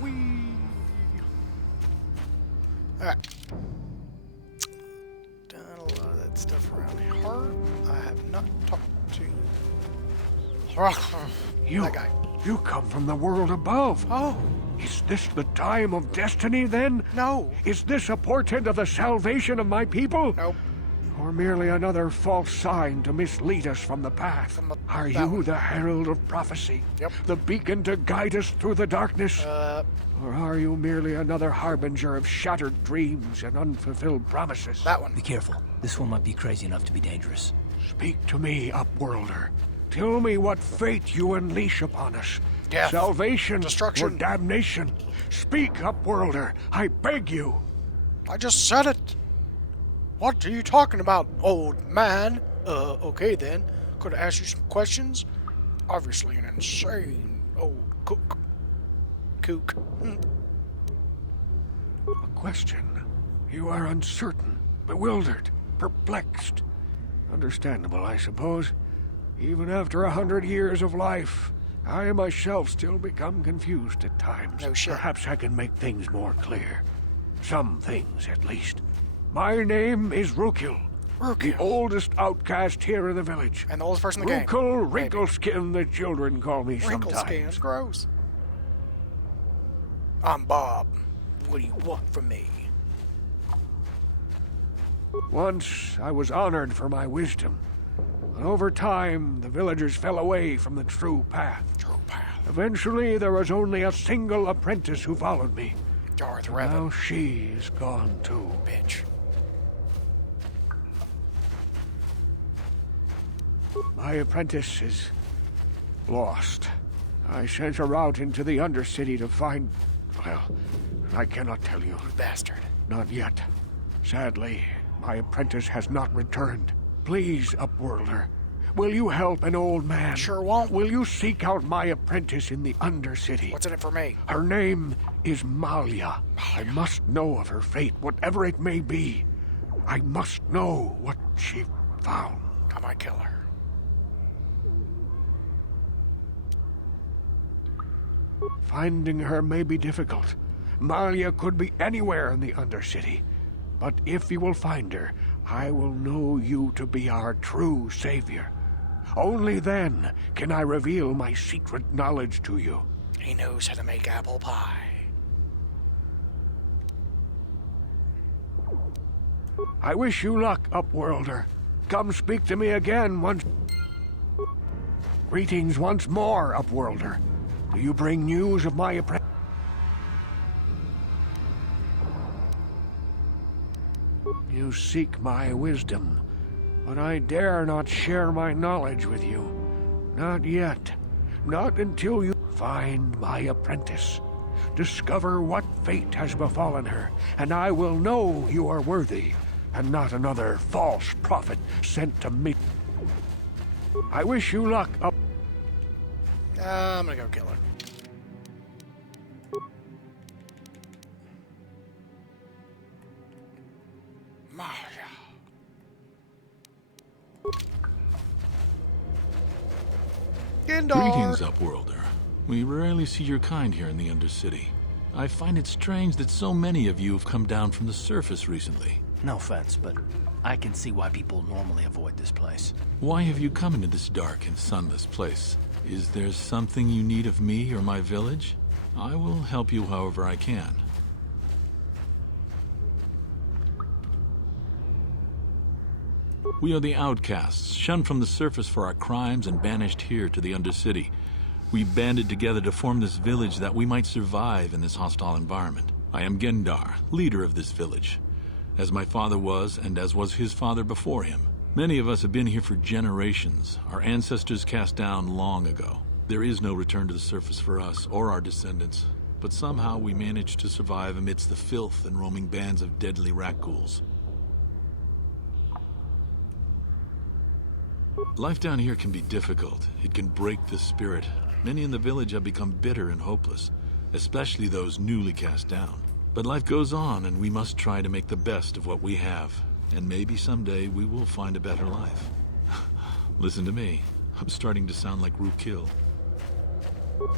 Whee! Alright. Done a lot of that stuff around here. I have not talked to that guy. You come from the world above. Oh, Is this the time of destiny, then? no. Is this a portent of the salvation of my people? Nope. Or merely another false sign to mislead us from the path? Are that you one. the herald of prophecy? Yep. The beacon to guide us through the darkness? Uh, Or are you merely another harbinger of shattered dreams and unfulfilled promises? that one. Be careful. This one might be crazy enough to be dangerous. Speak to me, Upworlder. Tell me what fate you unleash upon us. Death. Salvation Destruction. or damnation. Speak, Upworlder. I beg you. I just said it. What are you talking about, old man? Okay then. Could I ask you some questions? Obviously an insane old kook. A question. You are uncertain, bewildered, perplexed. Understandable, I suppose. Even after 100 years of life, I myself still become confused at times. No shit. Perhaps I can make things more clear. Some things, at least. My name is Rukil. The Rukil. oldest outcast here in the village. And the oldest person in the game. Rukil Wrinkleskin, the children call me Wrinkle skin. sometimes. Gross. I'm Bob. What do you want from me? Once I was honored for my wisdom, but over time the villagers fell away from the true path. True path. Eventually there was only a single apprentice who followed me. Darth Now Revan. she is gone too. Bitch. My apprentice is lost. I sent her out into the Undercity to find... Well, I cannot tell you. You bastard. Not yet. Sadly, my apprentice has not returned. Please, Upworlder, will you help an old man? Sure won't. Will you seek out my apprentice in the Undercity? What's in it for me? Her name is Malia. I must know of her fate, whatever it may be. I must know what she found. I might kill her. Finding her may be difficult. Malia could be anywhere in the Undercity. But if you will find her, I will know you to be our true savior. Only then can I reveal my secret knowledge to you. He knows how to make apple pie. I wish you luck, Upworlder. Come speak to me again once... Greetings once more, Upworlder. Do you bring news of my apprentice? You seek my wisdom, but I dare not share my knowledge with you. Not yet. Not until you find my apprentice. Discover what fate has befallen her, and I will know you are worthy, and not another false prophet sent to me. I wish you luck, Up... I'm gonna go kill her. Maya. Gendar. Greetings, Upworlder. We rarely see your kind here in the Undercity. I find it strange that so many of you have come down from the surface recently. No offense, but I can see why people normally avoid this place. Why have you come into this dark and sunless place? Is there something you need of me or my village? I will help you however I can. We are the outcasts, shunned from the surface for our crimes and banished here to the Undercity. We banded together to form this village that we might survive in this hostile environment. I am Gendar, leader of this village, as my father was and as was his father before him. Many of us have been here for generations, our ancestors cast down long ago. There is no return to the surface for us or our descendants, but somehow we managed to survive amidst the filth and roaming bands of deadly rat-ghouls. Life down here can be difficult. It can break the spirit. Many in the village have become bitter and hopeless, especially those newly cast down. But life goes on, and we must try to make the best of what we have. And maybe someday we will find a better life. Listen to me. I'm starting to sound like Rukil.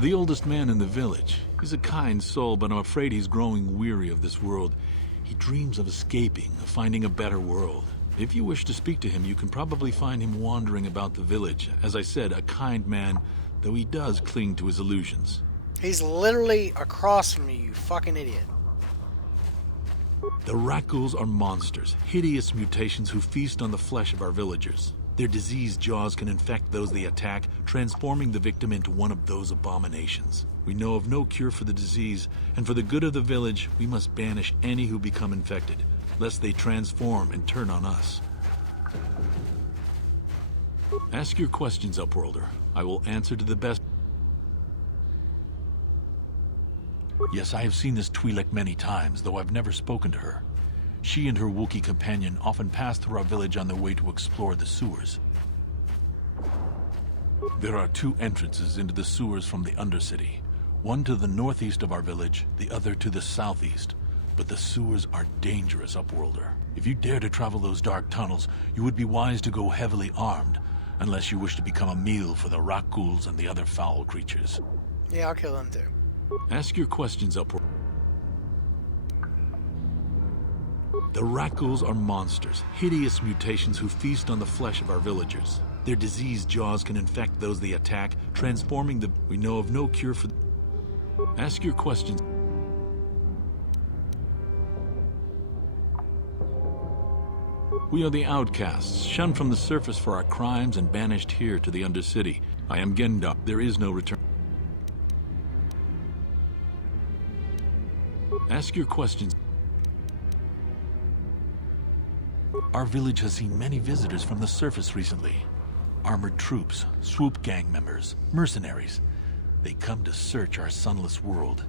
The oldest man in the village. He's a kind soul, but I'm afraid he's growing weary of this world. He dreams of escaping, of finding a better world. If you wish to speak to him, you can probably find him wandering about the village. As I said, a kind man, though he does cling to his illusions. He's literally across from me, you fucking idiot. The Rakghouls are monsters, hideous mutations who feast on the flesh of our villagers. Their diseased jaws can infect those they attack, transforming the victim into one of those abominations. We know of no cure for the disease, and for the good of the village, we must banish any who become infected, lest they transform and turn on us. Ask your questions, Upworlder. I will answer to the best. Yes, I have seen this Twi'lek many times, though I've never spoken to her. She and her Wookiee companion often pass through our village on their way to explore the sewers. There are two entrances into the sewers from the Undercity. One to the northeast of our village, the other to the southeast. But the sewers are dangerous, Upworlder. If you dare to travel those dark tunnels, you would be wise to go heavily armed, unless you wish to become a meal for the Rakghouls and the other foul creatures. Yeah, I'll kill him too. Ask your questions, Upworlder. The Rakghouls are monsters, hideous mutations who feast on the flesh of our villagers. Their diseased jaws can infect those they attack, transforming the... We know of no cure for... Ask your questions. We are the outcasts, shunned from the surface for our crimes and banished here to the Undercity. I am Gendop. There is no return. Ask your questions. Our village has seen many visitors from the surface recently. Armored troops, swoop gang members, mercenaries. They come to search our sunless world.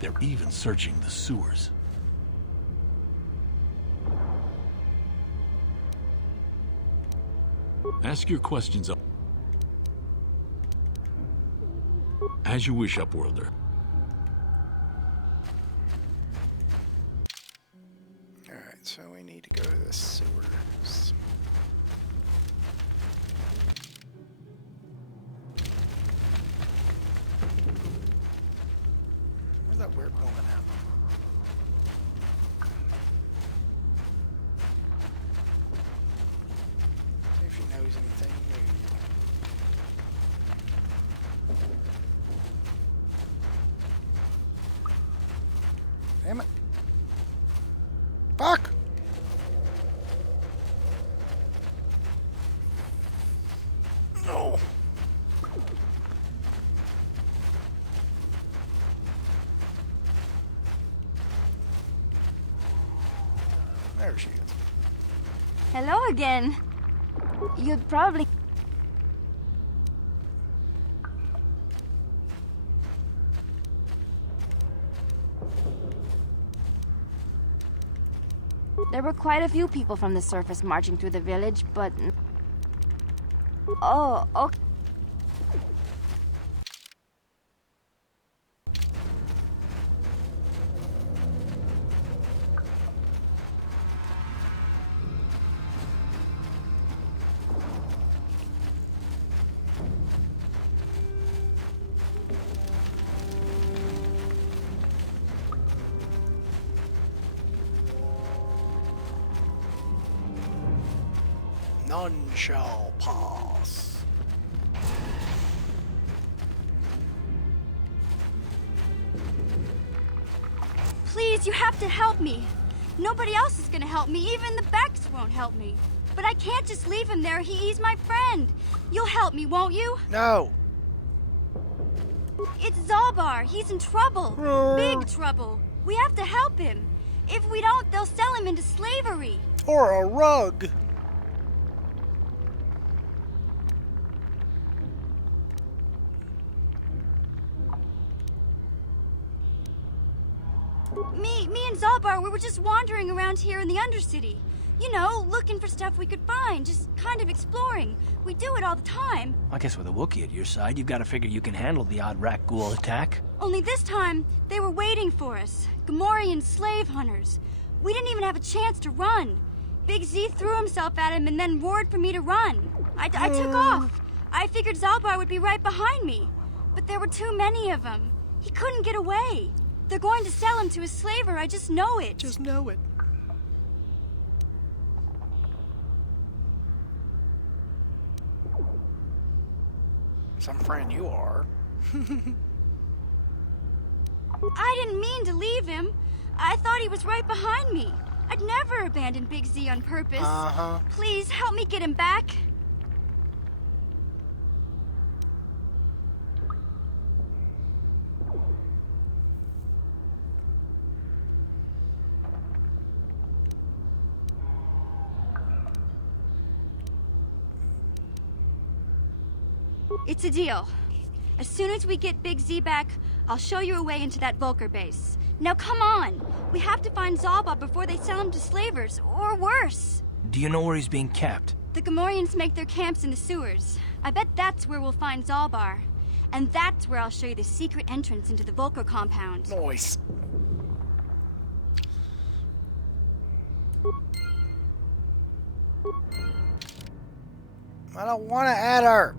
They're even searching the sewers. Ask your questions. As you wish, Upworlder. Alright, so we need to go to the sewers. Where's that weird woman at? See if she knows anything new. Damn it. Fuck! No. There she is. Hello again. You'd probably... There were quite a few people from the surface marching through the village, but... Oh, okay. None shall pass. Please, you have to help me. Nobody else is gonna help me. Even the Becks won't help me. But I can't just leave him there. He's my friend. You'll help me, won't you? No. It's Zalbar. He's in trouble. Big trouble. We have to help him. If we don't, they'll sell him into slavery. Or a rug. Me and Zalbar, we were just wandering around here in the Undercity. You know, looking for stuff we could find, just kind of exploring. We do it all the time. I guess with a Wookiee at your side, you've got to figure you can handle the odd Rakghoul attack. Only this time, they were waiting for us. Gamorrean slave hunters. We didn't even have a chance to run. Big Z threw himself at him and then roared for me to run. I took off. I figured Zalbar would be right behind me. But there were too many of them. He couldn't get away. They're going to sell him to a slaver, I just know it. Just know it. Some friend you are. I didn't mean to leave him. I thought he was right behind me. I'd never abandon Big Z on purpose. Uh-huh. Please, help me get him back. It's a deal. As soon as we get Big Z back, I'll show you a way into that Volker base. Now come on! We have to find Zalba before they sell him to slavers, or worse. Do you know where he's being kept? The Gamorreans make their camps in the sewers. I bet that's where we'll find Zalbar. And that's where I'll show you the secret entrance into the Volker compound. Noise. I don't want to add her.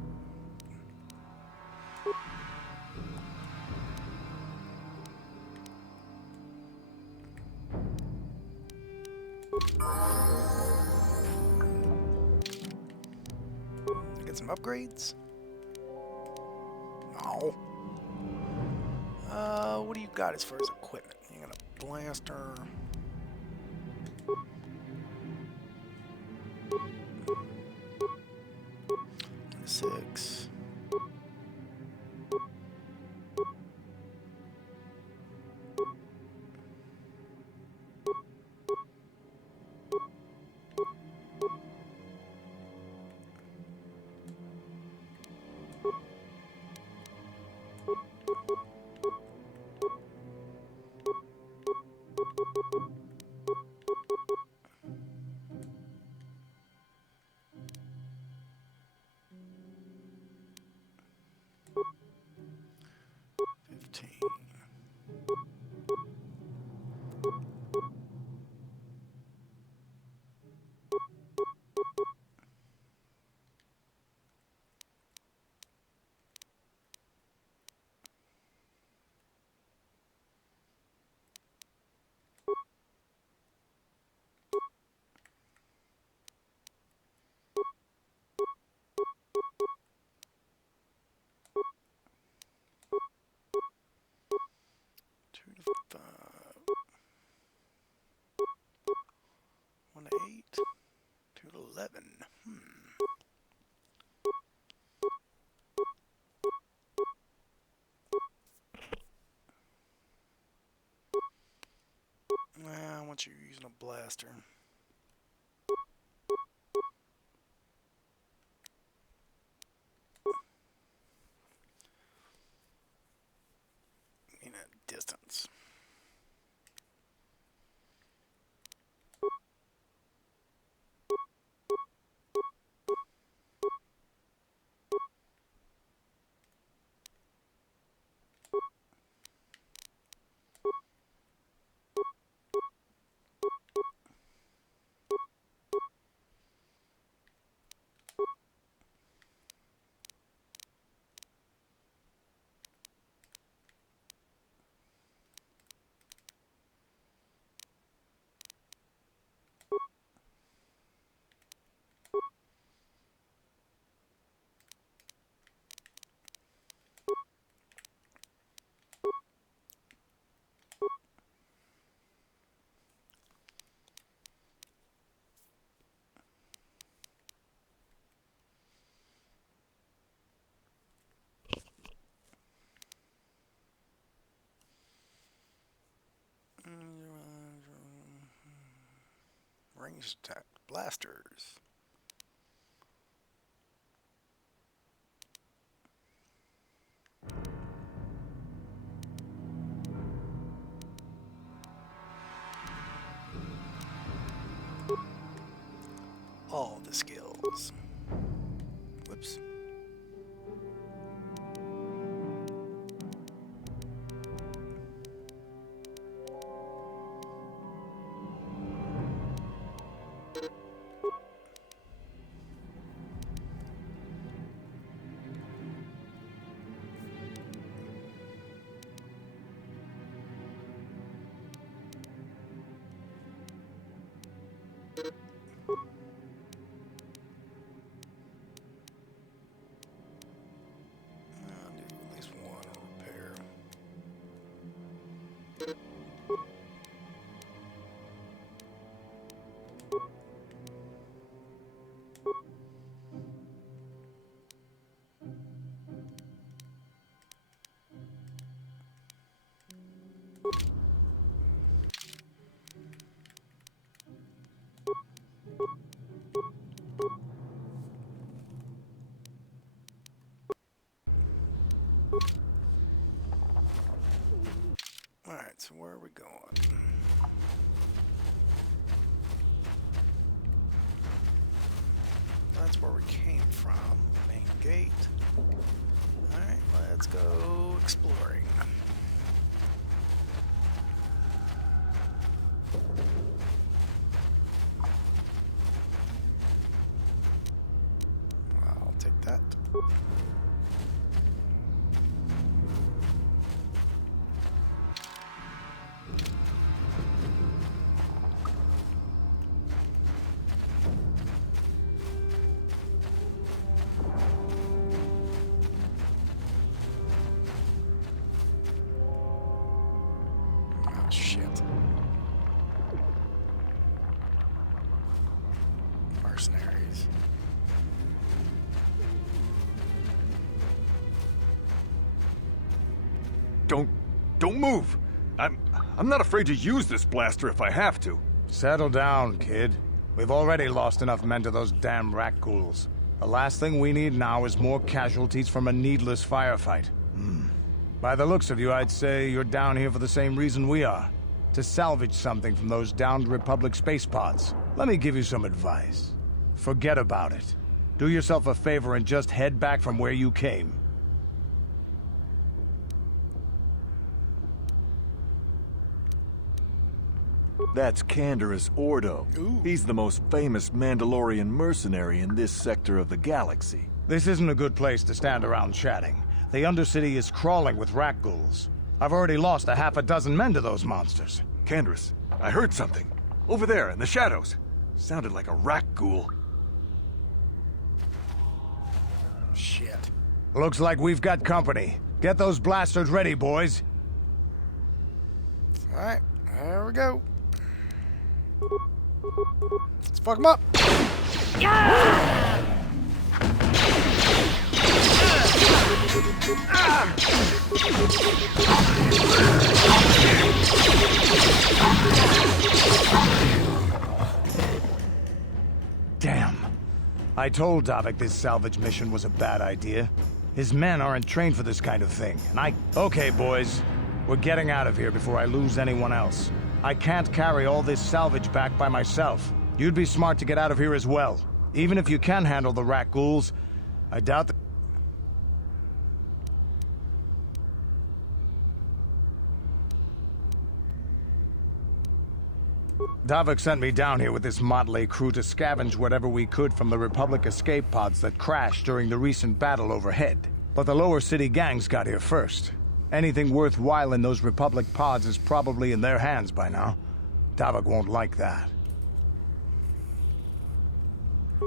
Get some upgrades. No. What do you got as far as equipment? You got a blaster. Six. One to 8, 2 to 11. Well, once you're using a blaster. In a distance. Ranged attack blasters. All the skills. Whoops. Alright, so where are we going? That's where we came from. Main gate. Alright, let's go exploring. I'll take that. Oh, shit. Mercenaries. Don't move. I'm not afraid to use this blaster if I have to. Settle down, kid. We've already lost enough men to those damn rat ghouls. The last thing we need now is more casualties from a needless firefight. By the looks of you, I'd say you're down here for the same reason we are. To salvage something from those downed Republic space pods. Let me give you some advice. Forget about it. Do yourself a favor and just head back from where you came. That's Canderous Ordo. Ooh. He's the most famous Mandalorian mercenary in this sector of the galaxy. This isn't a good place to stand around chatting. The Undercity is crawling with rat ghouls. I've already lost a half a dozen men to those monsters. Canderous, I heard something. Over there in the shadows. Sounded like a rat ghoul. Shit. Looks like we've got company. Get those blasters ready, boys. Alright, there we go. Let's fuck them up. Damn. I told Davik this salvage mission was a bad idea. His men aren't trained for this kind of thing, and Okay, boys. We're getting out of here before I lose anyone else. I can't carry all this salvage back by myself. You'd be smart to get out of here as well. Even if you can handle the rat ghouls, I doubt that... Davik sent me down here with this motley crew to scavenge whatever we could from the Republic escape pods that crashed during the recent battle overhead. But the lower city gangs got here first. Anything worthwhile in those Republic pods is probably in their hands by now. Davik won't like that.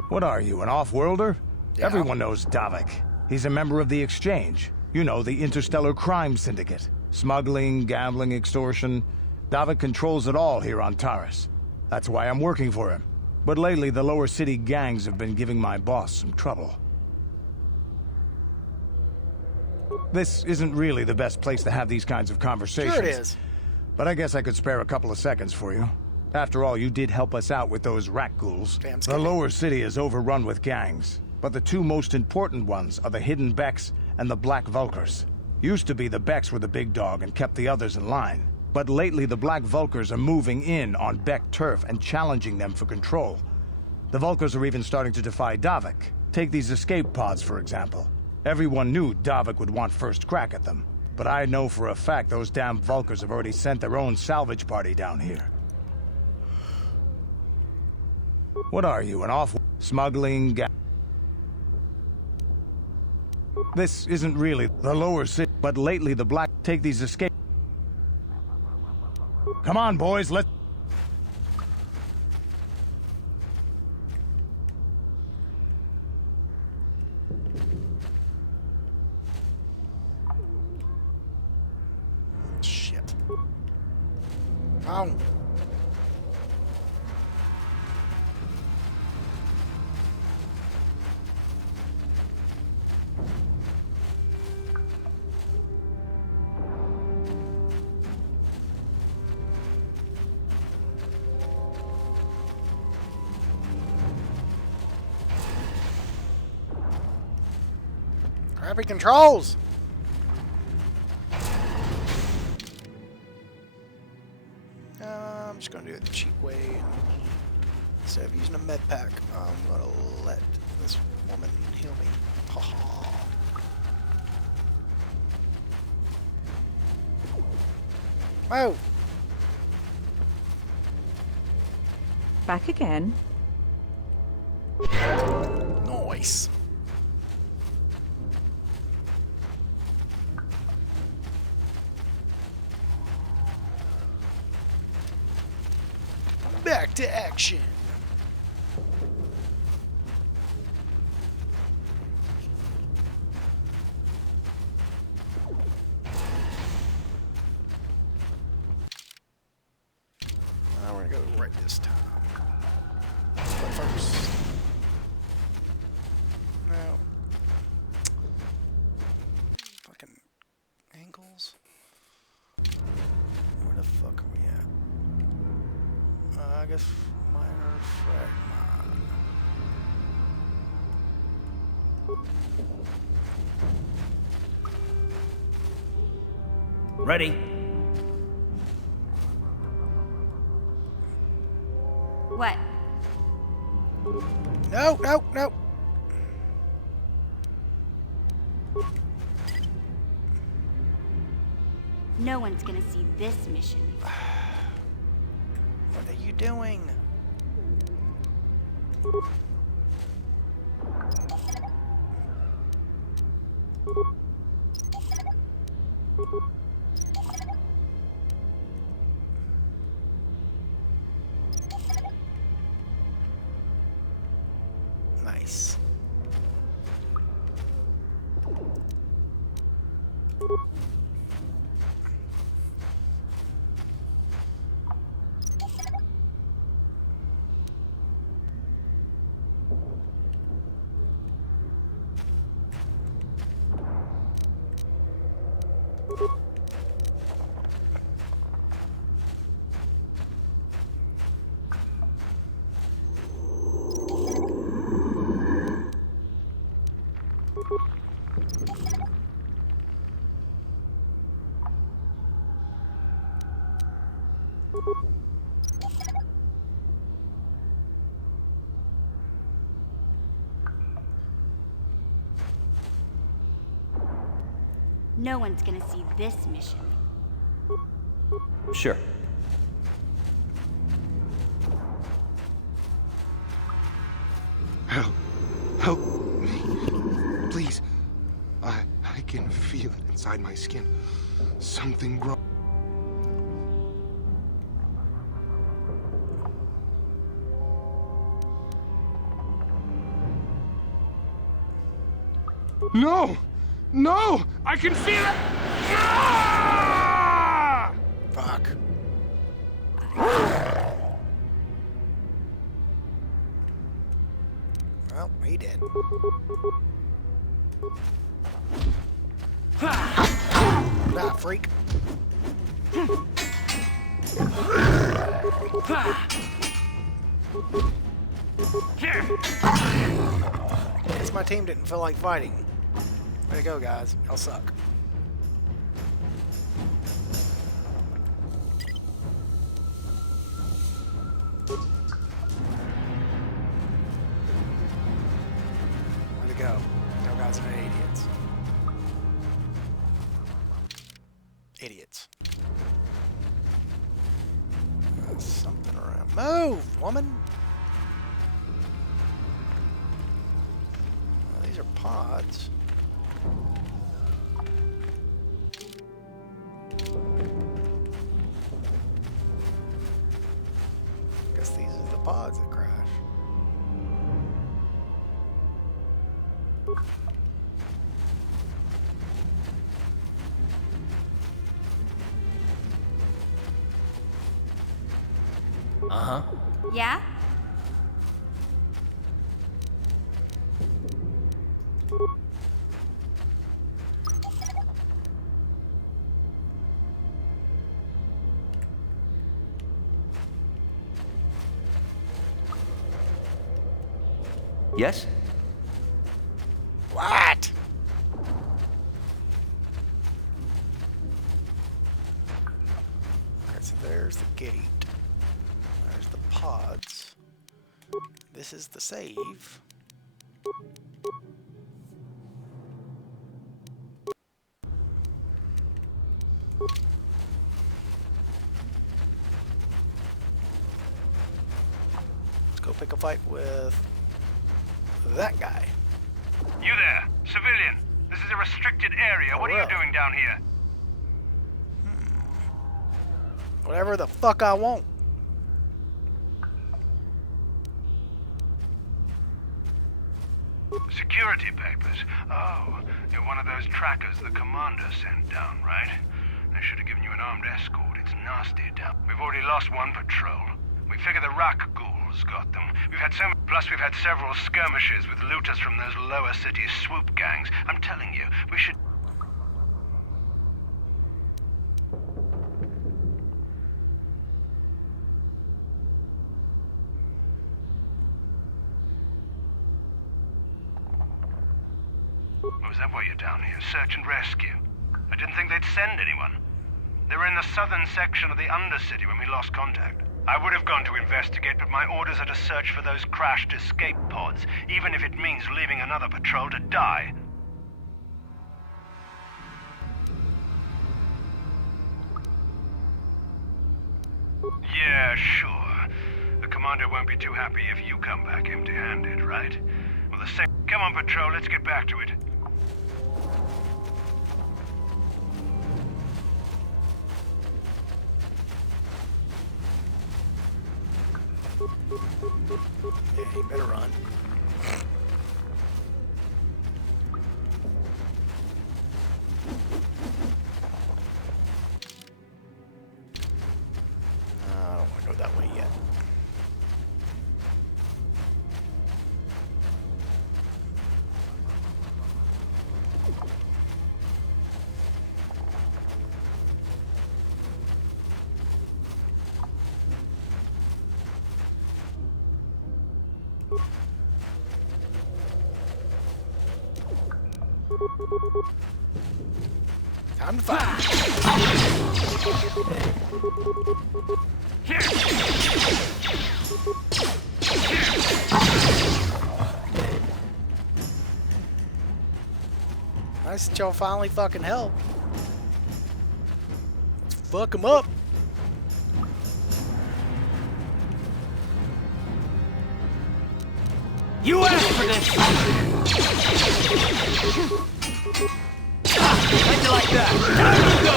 What are you, an off-worlder? Yeah. Everyone knows Davik. He's a member of the Exchange. You know, the Interstellar Crime Syndicate. Smuggling, gambling, extortion. Davik controls it all here on Taris. That's why I'm working for him. But lately, the lower city gangs have been giving my boss some trouble. This isn't really the best place to have these kinds of conversations. Sure it is. But I guess I could spare a couple of seconds for you. After all, you did help us out with those rat ghouls. Damn The skippy. lower city is overrun with gangs. But the two most important ones are the Hidden Becks and the Black Vulkars. Used to be the Becks were the big dog and kept the others in line. But lately the Black Vulkars are moving in on Beck turf and challenging them for control. The Vulkars are even starting to defy Davik. Take these escape pods, for example. Everyone knew Davik would want first crack at them. But I know for a fact those damn Vulkars have already sent their own salvage party down here. What are you, an smuggling This isn't really the lower city, but lately the Black take these escape... Come on, boys, let's... Shit. Ow. Crappy controls! I'm just gonna do it the cheap way. Instead of using a med pack, I'm gonna let this woman heal me. Ha ha. Oh! Back again. Nice. Back to action. Now we're gonna go right this time. But first, no. Fucking angles. Where the fuck are we at? I guess minor fragment. Ready? What? No, no, no. No one's gonna see this mission. What are you doing? Nice. No one's gonna see this mission. Sure. Help me. Please. I can feel it inside my skin. Something grow. No! No! I can feel it! Ah! Fuck. Well, he did. Nah, freak. Guess my team didn't feel like fighting. Way to go, guys. Y'all suck. Way to go. Y'all guys are idiots. Idiots. Something around. Move, woman! Well, these are pods. Guess these are the pods that crash. Uh-huh. Yeah? Yes? What? There's the gate. There's the pods. This is the save. Let's go pick a fight with that guy. You there, civilian. This is a restricted area. What are you doing down here? Whatever the fuck I want. Security papers. Oh, you're one of those trackers the commander sent down, right? They should have given you an armed escort. It's nasty down. We've already lost one patrol. We figure the rock ghouls got them. Plus we've had several skirmishes with looters from those lower city swoop gangs. I'm telling you, we should... Was that why you're down here? Search and rescue? I didn't think they'd send anyone. They were in the southern section of the Undercity when we lost contact. I would have gone to investigate, but my orders are to search for those crashed escape pods, even if it means leaving another patrol to die. Yeah, sure. The commander won't be too happy if you come back empty-handed, right? Well, the same... Come on, patrol, let's get back to it. Yeah, you better run. I don't want to go that way yet. Time to fight. Nice that y'all finally fucking help. Let's fuck him up. You asked for this! Like you like that! Time to go!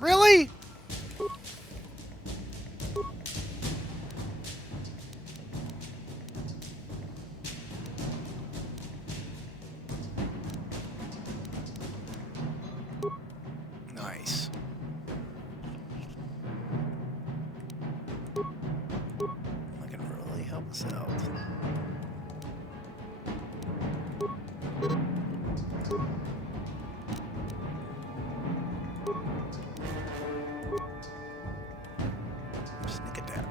Really? Nice. That can really help us out. Sneak attack.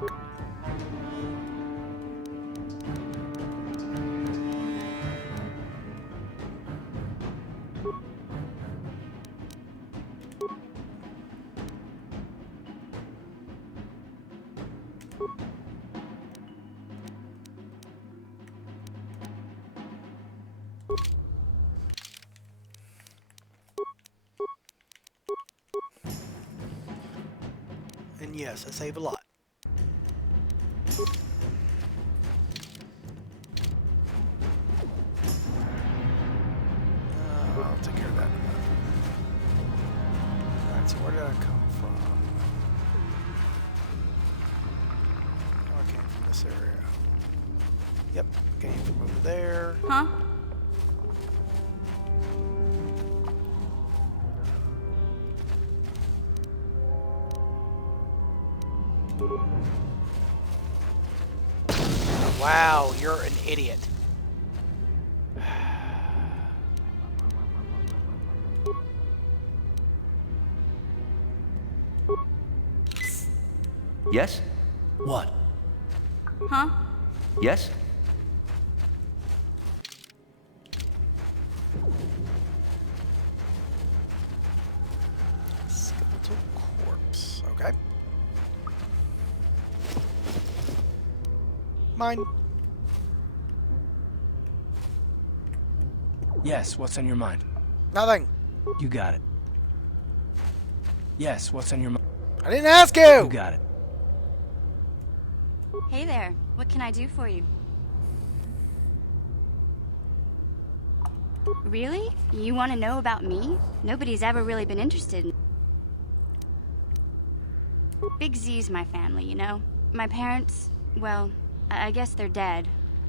And yes, I save a lot. I'll take care of that in a minute. Alright, so where did I come from? Oh, I came from this area. Yep, came from over there. Huh? Wow, you're an idiot. Yes? What? Huh? Yes? Skeletal corpse. Okay. Mine. Yes, what's on your mind? Nothing. You got it. Yes, what's on your mind? I didn't ask you! You got it. Hey there. What can I do for you? Really? You want to know about me? Nobody's ever really been interested in... Big Z's my family, you know? My parents, well, I guess they're dead.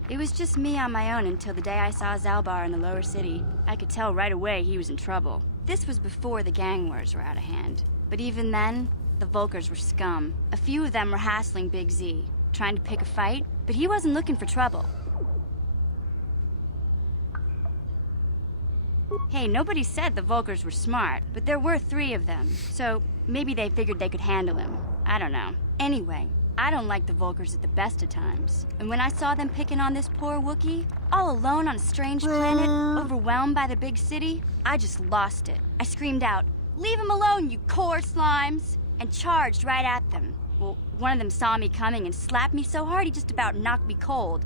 It was just me on my own until the day I saw Zalbar in the lower city. I could tell right away he was in trouble. This was before the gang wars were out of hand. But even then, the Volkers were scum. A few of them were hassling Big Z, trying to pick a fight, but he wasn't looking for trouble. Hey, nobody said the Volkers were smart, but there were 3 of them, so maybe they figured they could handle him. I don't know. Anyway, I don't like the Volkers at the best of times. And when I saw them picking on this poor Wookiee, all alone on a strange planet, overwhelmed by the big city, I just lost it. I screamed out, "Leave him alone, you core slimes!" and charged right at them. Well, one of them saw me coming and slapped me so hard he just about knocked me cold.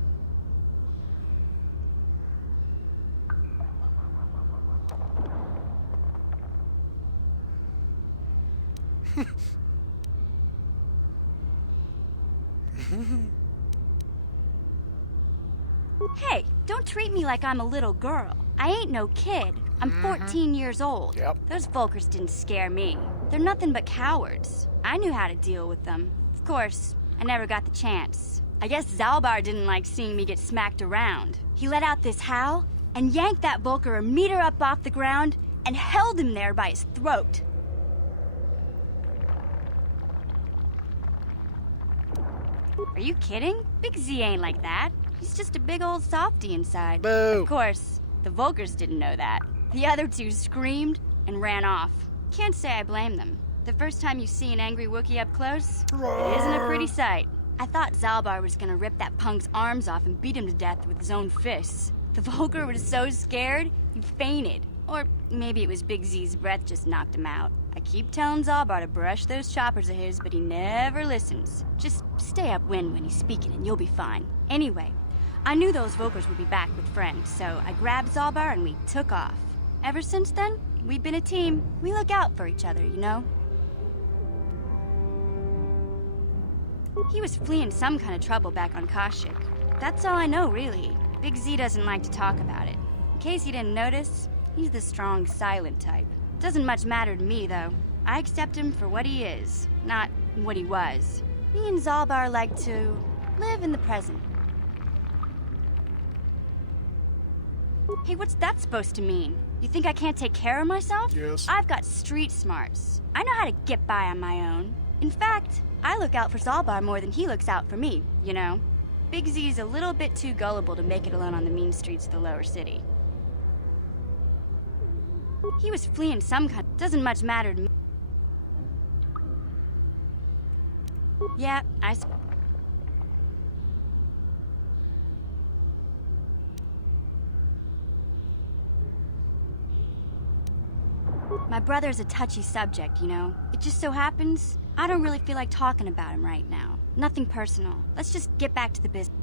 Hey, don't treat me like I'm a little girl. I ain't no kid. I'm 14 years old. Yep. Those Volkers didn't scare me. They're nothing but cowards. I knew how to deal with them. Of course, I never got the chance. I guess Zalbar didn't like seeing me get smacked around. He let out this howl and yanked that Volker a meter up off the ground and held him there by his throat. Are you kidding? Big Z ain't like that. He's just a big old softy inside. Boo. Of course, the Volkers didn't know that. The other 2 screamed and ran off. Can't say I blame them. The first time you see an angry Wookiee up close, it isn't a pretty sight. I thought Zalbar was gonna rip that punk's arms off and beat him to death with his own fists. The Volker was so scared, he fainted. Or maybe it was Big Z's breath just knocked him out. I keep telling Zalbar to brush those choppers of his, but he never listens. Just stay upwind when he's speaking and you'll be fine. Anyway, I knew those Volkers would be back with friends, so I grabbed Zalbar and we took off. Ever since then, we've been a team. We look out for each other, you know? He was fleeing some kind of trouble back on Kashyyyk. That's all I know, really. Big Z doesn't like to talk about it. In case you didn't notice, he's the strong, silent type. Doesn't much matter to me, though. I accept him for what he is, not what he was. Me and Zalbar like to live in the present. Hey, what's that supposed to mean? You think I can't take care of myself? Yes. I've got street smarts. I know how to get by on my own. In fact, I look out for Zalbar more than he looks out for me, you know? Big Z's a little bit too gullible to make it alone on the mean streets of the lower city. He was fleeing some kind. Doesn't much matter to me. Yeah, My brother's a touchy subject, you know? It just so happens, I don't really feel like talking about him right now. Nothing personal. Let's just get back to the business.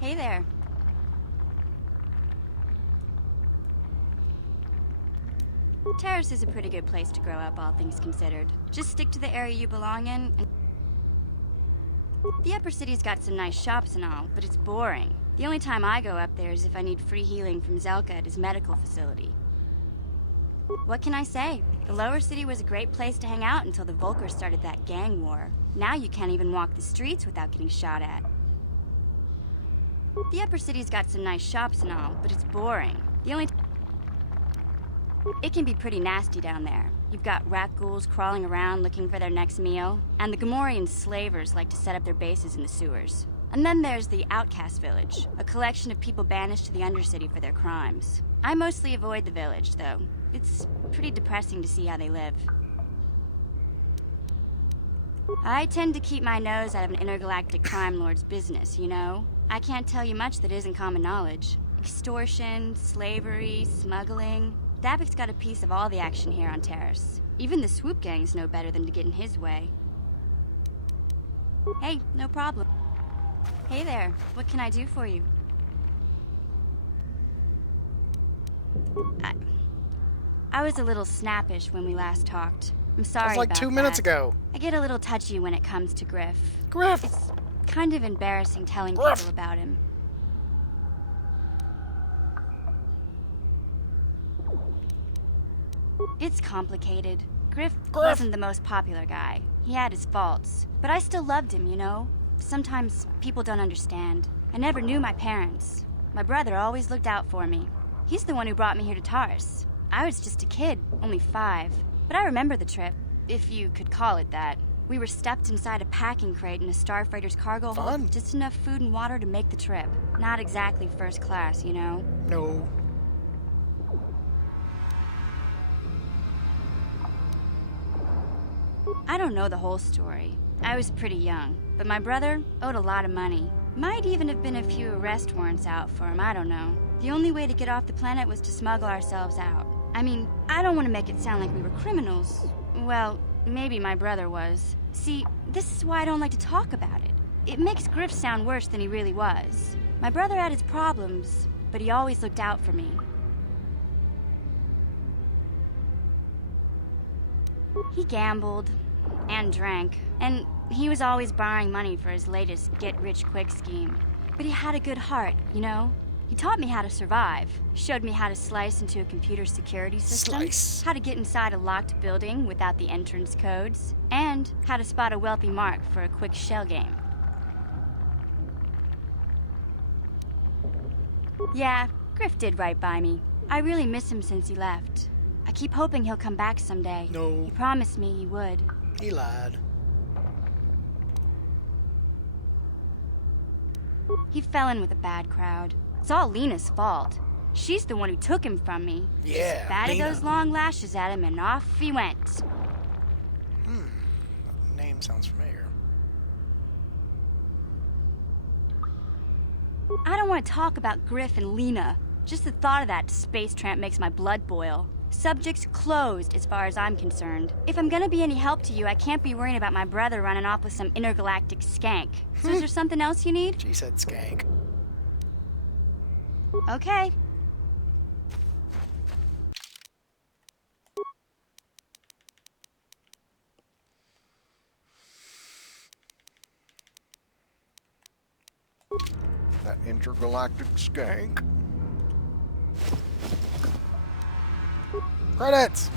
Hey there. Terrace is a pretty good place to grow up, all things considered. Just stick to the area you belong in, and... The upper city's got some nice shops and all, but it's boring. The only time I go up there is if I need free healing from Zelka at his medical facility. What can I say? The lower city was a great place to hang out until the Volkers started that gang war. Now you can't even walk the streets without getting shot at. The upper city's got some nice shops and all, but it's boring. The only... It can be pretty nasty down there. You've got rat ghouls crawling around looking for their next meal, and the Gamorrean slavers like to set up their bases in the sewers. And then there's the Outcast Village, a collection of people banished to the Undercity for their crimes. I mostly avoid the village, though. It's pretty depressing to see how they live. I tend to keep my nose out of an intergalactic crime lord's business, you know? I can't tell you much that isn't common knowledge. Extortion, slavery, smuggling. Davik's got a piece of all the action here on Terrace. Even the swoop gangs know better than to get in his way. Hey, no problem. Hey there, what can I do for you? I was a little snappish when we last talked. I'm sorry That was like about 2 minutes that. ago. I get a little touchy when it comes to Griff. Griff! It's kind of embarrassing telling Griff! people about him. It's complicated. Griff wasn't the most popular guy. He had his faults. But I still loved him, you know? Sometimes people don't understand. I never knew my parents. My brother always looked out for me. He's the one who brought me here to Tars. I was just a kid, only 5. But I remember the trip, if you could call it that. We were stuffed inside a packing crate in a starfreighter's cargo hold with just enough food and water to make the trip. Not exactly first class, you know? No. I don't know the whole story. I was pretty young, but my brother owed a lot of money. Might even have been a few arrest warrants out for him, I don't know. The only way to get off the planet was to smuggle ourselves out. I mean, I don't want to make it sound like we were criminals. Well, maybe my brother was. See, this is why I don't like to talk about it. It makes Griff sound worse than he really was. My brother had his problems, but he always looked out for me. He gambled and drank, and he was always borrowing money for his latest get-rich-quick scheme. But he had a good heart, you know? He taught me how to survive, showed me how to slice into a computer security system, how to get inside a locked building without the entrance codes, and how to spot a wealthy mark for a quick shell game. Yeah, Griff did right by me. I really miss him since he left. I keep hoping he'll come back someday. No. He promised me he would. He lied. He fell in with a bad crowd. It's all Lena's fault. She's the one who took him from me. Yeah, Just batted Lena. those long lashes at him and off he went. Name sounds familiar. I don't want to talk about Griff and Lena. Just the thought of that space tramp makes my blood boil. Subject's closed as far as I'm concerned. If I'm gonna be any help to you, I can't be worrying about my brother running off with some intergalactic skank. So is there something else you need? She said skank. Okay. That intergalactic skank. Credits!